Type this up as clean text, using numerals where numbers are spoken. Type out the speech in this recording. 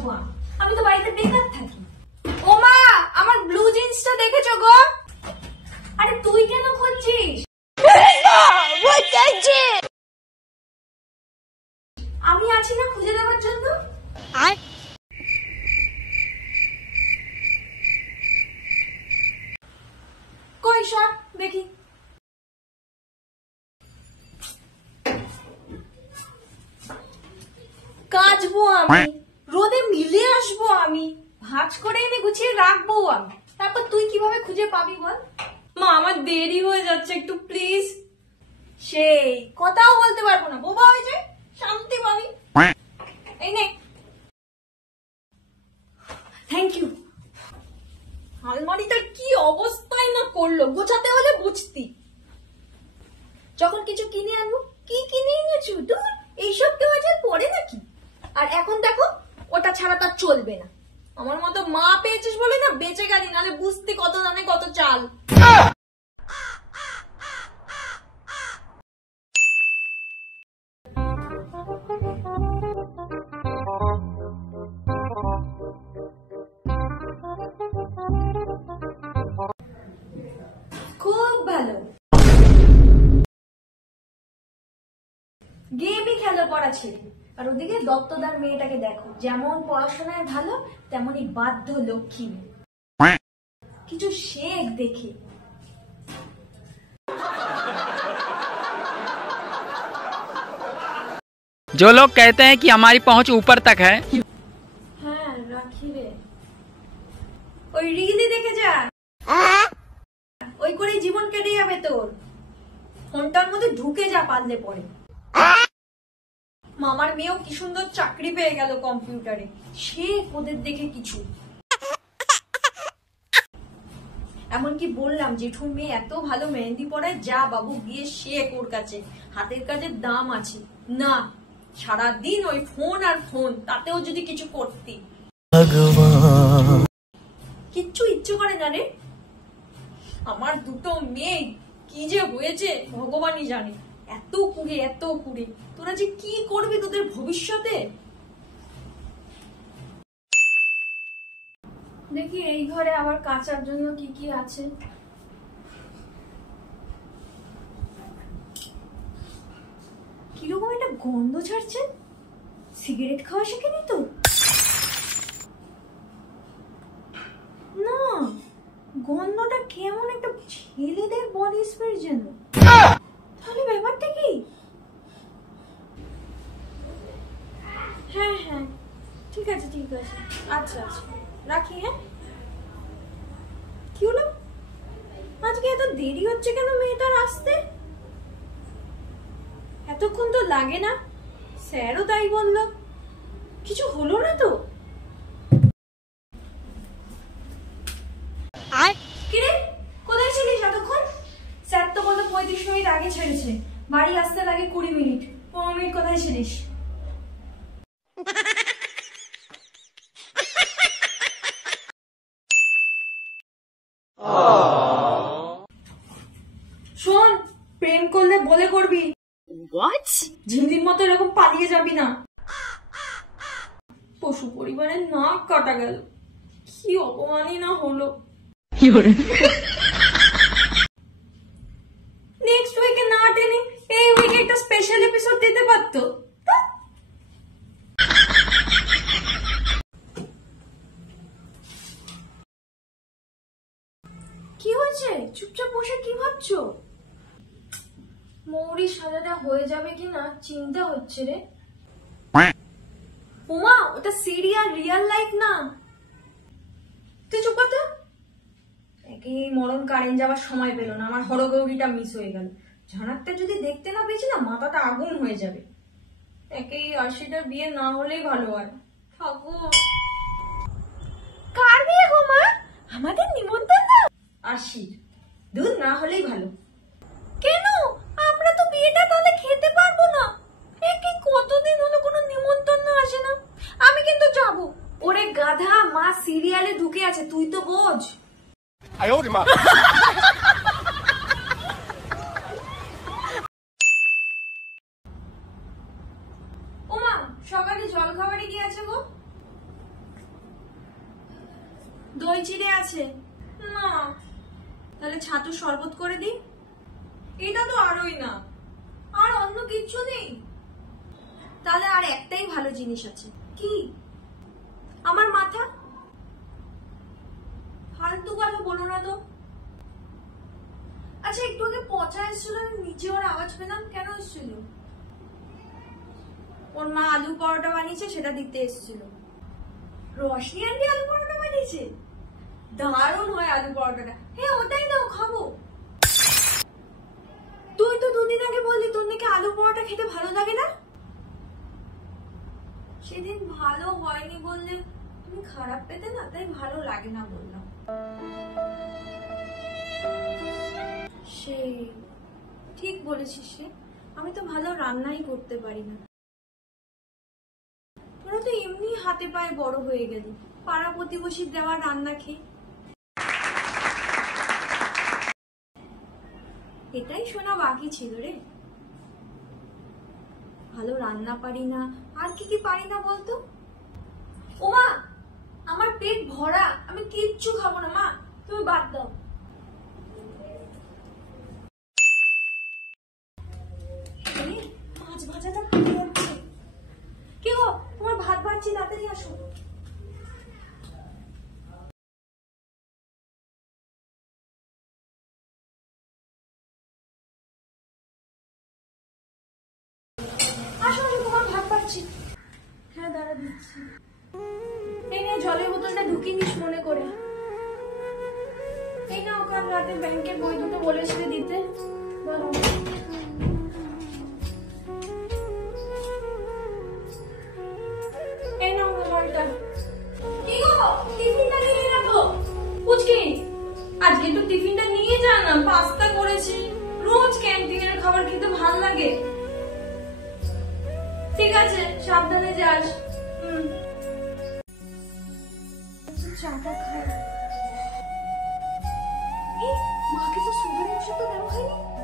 বাঁচবো আমি তো বাড়িতে বেকার থাকি। ও মা, আমার ব্লু জিন্সটা দেখেছো গো? আরে তুই কেন খুঁজছিস? আমি আছি না খুঁজে দেওয়ার জন্য। কই সর দেখি। কাচবো আমি, রোদে মিলে আসবো আমি, ভাঁজ করে এনে গুছিয়ে রাখবো আমি, তারপর তুই কিভাবে খুঁজে পাবি বল? মা আমার দেরি হয়ে যাচ্ছে একটু প্লিজ। সেই কথাও বলতে পারবো না, বোবা হয়েছে, শান্তি পাবি। এই নে। Thank you. আলমারিটা কি অবস্থায় না করলো, গোছাতে হলে বুঝতি। যখন কিছু কিনে আনবো, কি কিনে এনেছো তুই, এইসব কেউ আজ পড়ে নাকি? আর এখন দেখো ওটা ছাড়া তার চলবে না। আমার মতো মা পেয়েছিস বলে না বেঁচে গেলি, নাহলে বুঝতি কত দানে কত চাল। খুব ভালো। গেমই খেলো পড়া ছেড়ে। আর ওদিকে দত্তদার মেয়েটাকে দেখো, যেমন পড়াশোনায় ভালো তেমনই বাধ্য লক্ষ্মী। কিছু শেখ দেখে। जो लोग कहते हैं कि हमारी पहुंच ऊपर तक है। হ্যাঁ রাখি রে, ওই রিলই দেখে যা, ওই করে জীবন কেটে যাবে তোর। ফোনটার মধ্যে ঢুকে যা পারলে পরে। মামার মেয়েও কি সুন্দর চাকরি পেয়ে গেল কম্পিউটারে, সে ওদের দেখে কিছু। এমনকি বললাম জেঠুর মেয়ে এত ভালো মেহেন্দি পড়ায়, যা বাবু গিয়ে শেখ ওর কাছে, হাতের কাজের দাম আছে। না, সারাদিন ওই ফোন আর ফোন, তাতেও যদি কিছু করতি। কিচ্ছু ইচ্ছে করে না রে। আমার দুটো মেয়ে কি যে হয়েছে ভগবানই জানে। এত কুড়ে এত কুড়ে, তোরা যে কি করবি তোদের ভবিষ্যতে। দেখি এই ঘরে আবার কাচার জন্য কি কি আছে। কিরকম একটা গন্ধ ছাড়ছে, সিগারেট খাওয়া শেখেনি তো? না, গন্ধটা কেমন একটা ছেলেদের বডি স্প্রে যেন। তাহলে ব্যাপারটা কি? হ্যাঁ হ্যাঁ ঠিক আছে ঠিক আছে, আচ্ছা আচ্ছা রাখি। হ্যাঁ কি হলো, আজকে এত দেরি হচ্ছে কেন মেয়েটার আসতে? এতক্ষণ তো লাগে না, স্যারও তাই বললো। কিছু হলো না তো? কিরে কোথায় ছিলিস এতক্ষণ? স্যার তো বললো 35 মিনিট আগে ছেড়েছে, বাড়ি আসতে লাগে 20 মিনিট। 15 মিনিট কোথায় ছিলিস? শোন, প্রেম করলে বলে করবি। ঝিমলির মতো এরকম পালিয়ে যাবি না। পশু পরিবারের নাক কাটা গেল, কি অপমানই না হলো। নেক্সট উইকে না টেনে এই উইকে একটা স্পেশাল এপিসোড দিতে পারতো। কি হয়েছে, চুপচাপ বসে কি ভাবছো? মৌরি সাজাটা হয়ে যাবে কিনা চিন্তা হচ্ছে রে। ওমা, ওটা সিরিয়াল, রিয়েল লাইফ না। তুই চুপ কর। একই মরণ কারেন্ট যাওয়ার সময় পেল না, আমার হরগৌরীটা মিস হয়ে গেল। ঝানাকটা যদি দেখতে না পেয়েছি না, মাথাটা আগুন হয়ে যাবে। একই আরশিটার বিয়ে না হলেই ভালো হয়। ঠাকুর, কার বিয়ে গো মা? আমাদের নিমন্ত্রণ না। আরশির, দুধ না হলেই ভালো। কেন? আমরা তো বিয়েটা তাহলে খেতে পারবো না। একই কতদিন হলো কোনো নিমন্ত্রণ আসে না। আমি কিন্তু যাবো। ওরে গাধা, মা সিরিয়ালে ঢুকে আছে, তুই তো বোঝ। ওমা, সকালে জল খাবারে কি আছে গো? দই চিড়ে আছে? না। তাহলে ছাতুর শরবত করে দিই? এটা তো আরই না। আর অন্য কিচ্ছু নেই? তাহলে আর একটাই ভালো জিনিস আছে। কি? আমার মাথা। ফালতু কথা বলো না তো। আচ্ছা, একটু আগে পচা এসেছিল, নিচে ওর আওয়াজ পেলাম, কেন এসেছিল? ওর মা আলু পরোটা বানিয়েছে, সেটা দিতে এসেছিল। রশনি আন্টি আলু পরোটা বানিয়েছে? দারুণ হয় আলু পরোটাটা। হ্যাঁ, ওটাই দাও, খাবো। তুই তো দুদিন আগে বললি তোর নাকি আলু পরোটা খেতে ভালো লাগে না। সেদিন ভালো হয়নি বললে তুমি খারাপ পেতে না, তাই ভালো লাগে না বললাম। সে ঠিক বলেছিস রে, আমি তো ভালো রান্নাই করতে পারি না। তোরা তো এমনি হাতে পায়ে বড় হয়ে গেলি, পাড়া প্রতিবেশীর দেওয়া রান্না খেয়ে। এটাই শোনা বাকি ছিল রে। ভালো রান্না পারি না, আর কি কি পারি না বলতো? ও মা, আমার পেট ভরা, আমি কিচ্ছু খাবো না। মা, তুমি বাদ দাও। মাছ ভাজাটা কি গো, তোমার ভাত বাড়ছি, তাড়াতাড়ি আসো। আসো আসো, তোমার ভাত বাড়ছি। হ্যাঁ, দাঁড়া দিচ্ছি। এই নে, জলের বোতলটা ঢুকিয়ে নিস মনে করে। এই না, ওখান রাতে ব্যাংকের বই দুটো বলেছিলে দিতে, বলো। এই নাও মোবাইলটা। কি গো, টিফিনটা নিয়ে না তো? পুচকি, আজকে একটু টিফিনটা নিয়ে যা না, পাস্তা করেছি। রোজ ক্যান্টিনের খাবার খেতে ভাল লাগে। ঠিক আছে, সাবধানে যাস। চাটা খাই। মাকে তো সুগারের ওষুধ তো দেওয়া হয়নি।